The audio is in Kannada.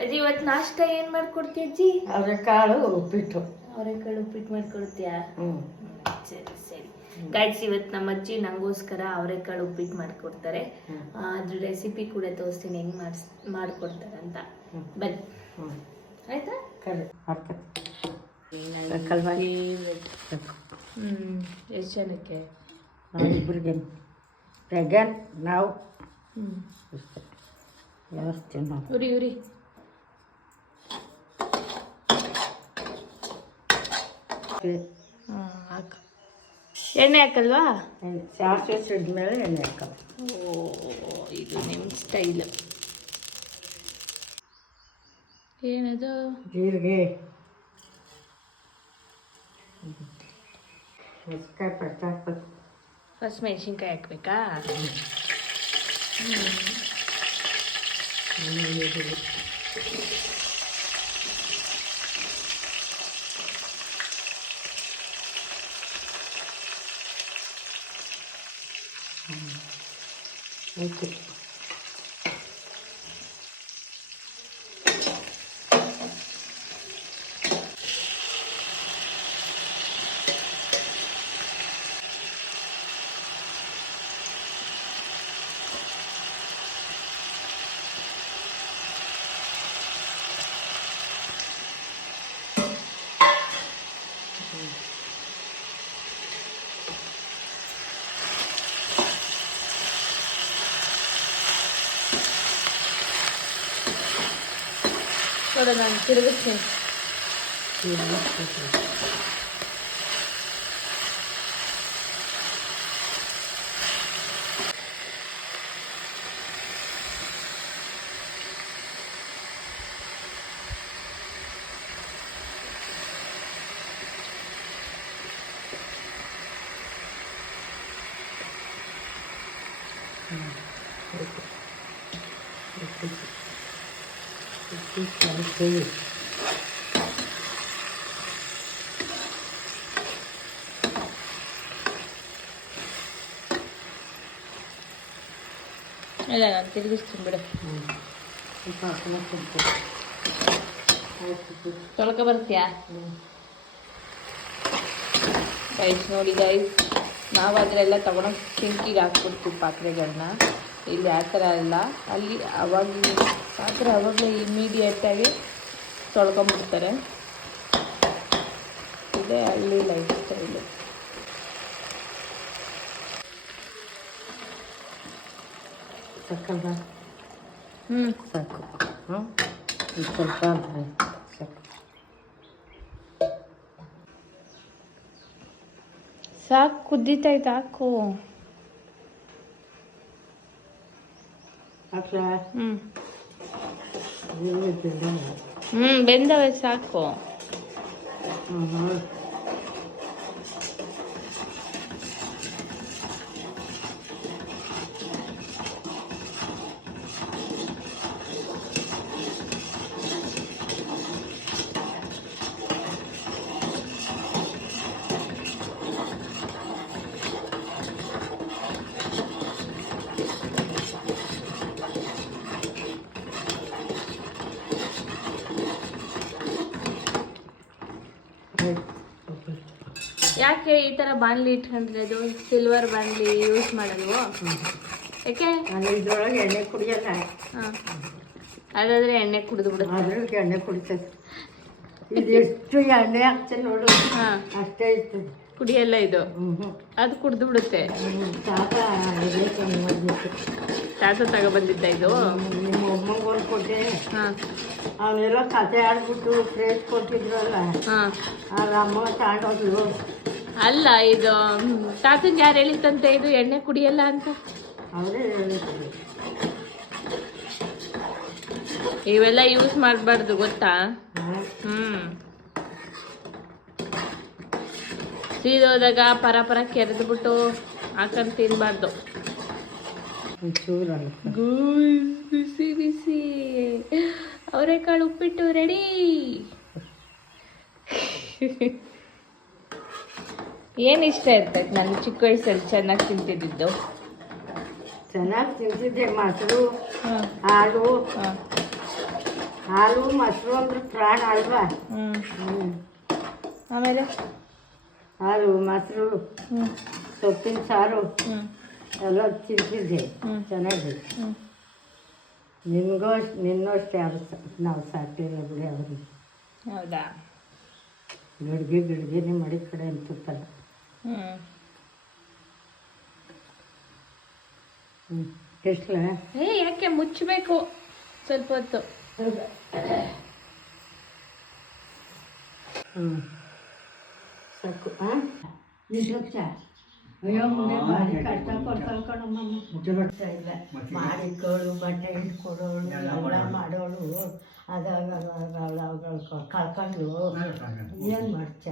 ಅಜ್ಜಿ ಇವತ್ತು ನಾಷ್ಟ ಏನ್ ಮಾಡ್ಕೊಡ್ತೀಯ ಅಜ್ಜಿ? ಅವರೆಕಾಳು ಉಪ್ಪಿಟ್ಟು. ಅವರೆಕಾಳು ಉಪ್ಪಿಟ್ಟು ಮಾಡ್ಕೊಡ್ತೀಯಾ? ಸರಿ ಸರಿ ಗೈಸ್, ಇವತ್ತು ನಮ್ಮ ಅಜ್ಜಿ ನಂಗೋಸ್ಕರ ಅವರೆಕಾಳು ಉಪ್ಪಿಟ್ಟು ಮಾಡ್ಕೊಡ್ತಾರೆ. ಅದ್ರ ರೆಸಿಪಿ ಕೂಡ ತೋರಿಸ್ತೀನಿ ಹೆಂಗ್ ಮಾಡ್ಕೊಡ್ತಾರೆ ಅಂತ. ಬನ್ನಿ ಆಯ್ತಾ? ಎಷ್ಟು ಜನಕ್ಕೆ? ಇಬ್ಬರಿಗೆ ಪ್ರಜ್ಞಾನ್ ನಾವು ಉರಿ ಉರಿ. ಹಾಕ. ಎಣ್ಣೆ ಹಾಕಲ್ವಾ? ಸಾಸಿವೆ ಸಿಡಿದ್ಮೇಲೆ ಎಣ್ಣೆ ಹಾಕಲ್ಲ. ಓ, ಇದು ನಿಮ್ಮ ಸ್ಟೈಲ್. ಏನದು? ಜೀರಿಗೆ, ಮೆಣಸಿನ್ಕಾಯಿ ಪಟ್ಟ ಹಾಕ್ಬೇಕು. ಫಸ್ಟ್ ಮೆಣಸಿನ್ಕಾಯಿ ಹಾಕ್ಬೇಕಾ? ಓಕೆ. ನೋಡ, ನಾನು ತಿರುಗಿಸ್ತೀನಿ. ಇಲ್ಲ, ನಾನು ತಿರುಗಿಸ್ತೀನಿ ಬಿಡು. ತೊಳ್ಕ ಬರ್ತೀಯಾ? ಗೈಸ್ ನೋಡಿ ಗೈಸ್, ನಾವಾದ್ರೆಲ್ಲ ತಗೊಂಡೋಗಿ ಸಿಂಕಿಗೆ ಹಾಕ್ಬಿಡ್ತೀವಿ ಪಾತ್ರೆಗಳನ್ನ. ಇಲ್ಲಿ ಆ ಥರ ಇಲ್ಲ. ಅಲ್ಲಿ ಅವಾಗ ಪಾತ್ರೆ ಅವಾಗಲೇ ಇಮಿಡಿಯೇಟಾಗಿ ತೊಳ್ಕೊಂಬಿಡ್ತಾರೆ. ಇದೇ ಹಳ್ಳಿ ಲೈಫ್ ಸ್ಟೈಲು. ಸಾಕಲ್ವ? ಸಾಕು. ಸ್ವಲ್ಪ ಅಂದರೆ ಸಾಕು. ಸಾಕು, ಕುದ್ದೀತೈತೆ, ಹಾಕು. ಹಾಕ್ಲಾ? ಬೆಂದವೆ, ಸಾಕು. ಯಾಕೆ ಈ ಥರ ಬಾಣಲಿ ಇಟ್ಕೊಂಡ್ರೆ? ಅದು ಸಿಲ್ವರ್ ಬಾಣಲಿ ಯೂಸ್ ಮಾಡಲ್ವೋ? ಯಾಕೆ? ಇದ್ರೊಳಗೆ ಎಣ್ಣೆ ಕುಡಿಯಲ್ಲ. ಹಾಂ, ಅದಾದರೆ ಎಣ್ಣೆ ಕುಡಿದು ಬಿಡುತ್ತೆ. ಅದ್ರೊಳಗೆ ಎಣ್ಣೆ ಕುಡಿತದೆ. ಇದು ಎಷ್ಟು ಎಣ್ಣೆ ಹಾಕ್ತೇನೆ ನೋಡು. ಹಾಂ, ಅಷ್ಟೇ ಇರ್ತದೆ. ಕುಡಿಯಲ್ಲ ಇದು. ಅದು ಕುಡಿದು ಬಿಡುತ್ತೆ. ತಾತ ತಗೊಬಂದಿದ್ದ ಇದು? ನಿಮ್ಮ ಅಮ್ಮಂಗೆ ಕೊಟ್ಟೆ. ಹಾಂ, ಅವರೆಲ್ಲ ಕತೆ ಆಡ್ಬಿಟ್ಟು ಫ್ರೇಶ್ ಕೊಟ್ಟಿದ್ರಲ್ಲ. ಹಾಂ, ಅವ್ರ ಅಮ್ಮ ತಗೊಂಡೋಗ್ಲು. ಅಲ್ಲ, ಇದು ತಾತಂಗೆ ಯಾರು ಹೇಳಿತ್ತಂತೆ ಇದು ಎಣ್ಣೆ ಕುಡಿಯಲ್ಲ ಅಂತ? ಅವರೇ ಹೇಳಿದ್ರು. ಇವೆಲ್ಲ ಯೂಸ್ ಮಾಡಬಾರ್ದು, ಗೊತ್ತಾ? ಸೀದೋದಾಗ ಪರ ಕೆರೆದ್ಬಿಟ್ಟು ಹಾಕೊಂಡು ತಿನ್ಬಾರ್ದು. ಬಿಸಿ ಬಿಸಿ ಅವರೆಕಾಳು ಉಪ್ಪಿಟ್ಟು ರೆಡಿ. ಏನು ಇಷ್ಟ ಇರ್ತೈತೆ? ನಾನು ಚಿಕ್ಕ ವಯಸ್ಸಲ್ಲಿ ಚೆನ್ನಾಗಿ ತಿಂತಿದ್ದು. ಚೆನ್ನಾಗಿ ತಿಂತಿದ್ದೆ. ಮೊಸರು, ಹಾಲು, ಹಾಲು ಮೊಸರು ಅಂದ್ರೆ ಪ್ರಾಣ ಅಲ್ವಾ. ಆಮೇಲೆ ಹಾಲು ಮೊಸರು ಸೊಪ್ಪಿನ ಸಾರು ಎಲ್ಲ ತಿಂತಿದ್ದೆ ಚೆನ್ನಾಗಿ. ನಿನ್ನಷ್ಟು ಯಾರು ನಾವು ಸಾಕಿಲ್ಲ ಬಿಡಿ ಅವ್ರಿಗೆ. ಹೌದಾ? ಗಡ್ಗೆನೇ ಮಡಿ ಕಡೆ ಅಂತಿರ್ತಾರೆ. ಎಷ್ಟು ಯಾಕೆ ಮುಚ್ಚಬೇಕು ಸ್ವಲ್ಪ ಹೊತ್ತು? ಸಾಕು. ಅಯ್ಯೋ ಮುಂದೆ ಭಾರಿ ಕಷ್ಟ ಕೊಡ್ತಾಳೆ ಕಣಮ್ಮ. ಇಲ್ಲ ಮಾಡಿಕೊಳ್ಳು, ಬಟ್ಟೆ ಇಟ್ಕೊಡೋಳು, ಎಲ್ಲ ಮಾಡೋಳು. ಅದಾಗ ಕಳ್ಕೊಂಡು ಏನು ಮಾಡ್ತ